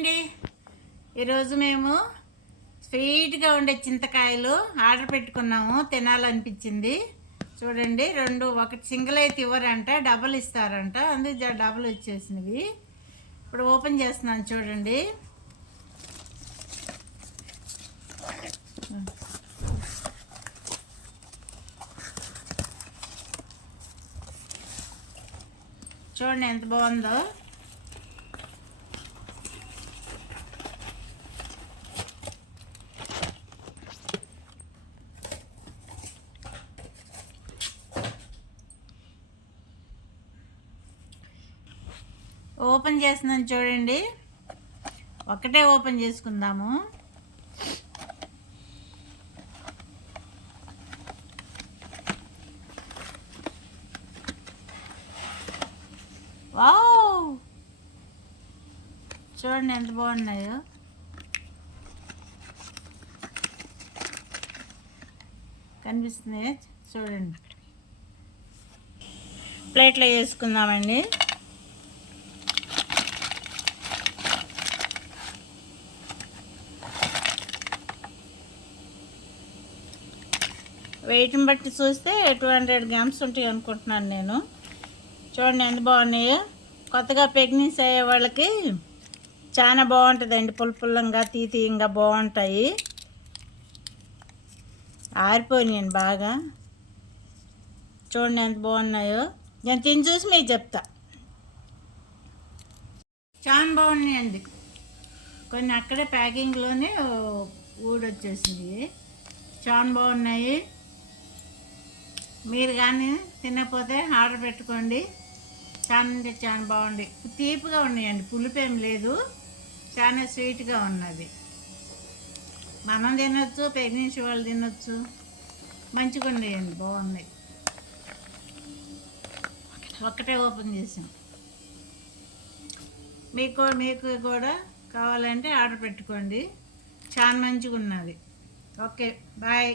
అండి. ఈరోజు మేము స్వీట్గా ఉండే చింతకాయలు ఆర్డర్ పెట్టుకున్నాము, తినాలనిపించింది. చూడండి, ఒకటి సింగిల్ అయితే ఇవ్వరంట, డబల్ ఇస్తారంట, అందుకు డబల్ వచ్చేసినవి. ఇప్పుడు ఓపెన్ చేస్తున్నాను చూడండి. చూడండి ఎంత బాగుందో. ఓపెన్ చేస్తున్నాను చూడండి. ఒకటే ఓపెన్ చేసుకుందాము. వావ్, చూడండి ఎంత బాగున్నాయో. కనిపిస్తున్నాయి చూడండి. ప్లేట్లో వేసుకుందామండి. వెయిట్ని బట్టి చూస్తే 200 గ్రామ్స్ ఉంటాయి అనుకుంటున్నాను నేను. చూడండి ఎంత బాగున్నాయో. కొత్తగా ప్రెగ్నెన్సీ అయ్యే వాళ్ళకి చాలా బాగుంటుందండి. పుల్లంగా తీయంగా బాగుంటాయి. ఆరిపోయినాయండి బాగా. చూడండి ఎంత బాగున్నాయో. నేను తిని చూసి మీకు చెప్తా. చాలా బాగున్నాయండి. కొన్ని అక్కడే ప్యాకింగ్లోనే ఊడొచ్చేసింది. చాలా బాగున్నాయి. మీరు కానీ తినకపోతే ఆర్డర్ పెట్టుకోండి. చాలా అంటే చాలా బాగుంది. తీపిగా ఉన్నాయండి, పులుపేం లేదు. చాలా స్వీట్గా ఉన్నది. మనం తినొచ్చు, ప్రెగ్నెన్సీ వాళ్ళు తినొచ్చు. మంచిగా ఉన్నాయండి, బాగున్నాయి. ఒక్కటే ఓపెన్ చేసాం. మీకు కూడా కావాలంటే ఆర్డర్ పెట్టుకోండి. చాలా మంచిగా ఉన్నది. Okay, bye.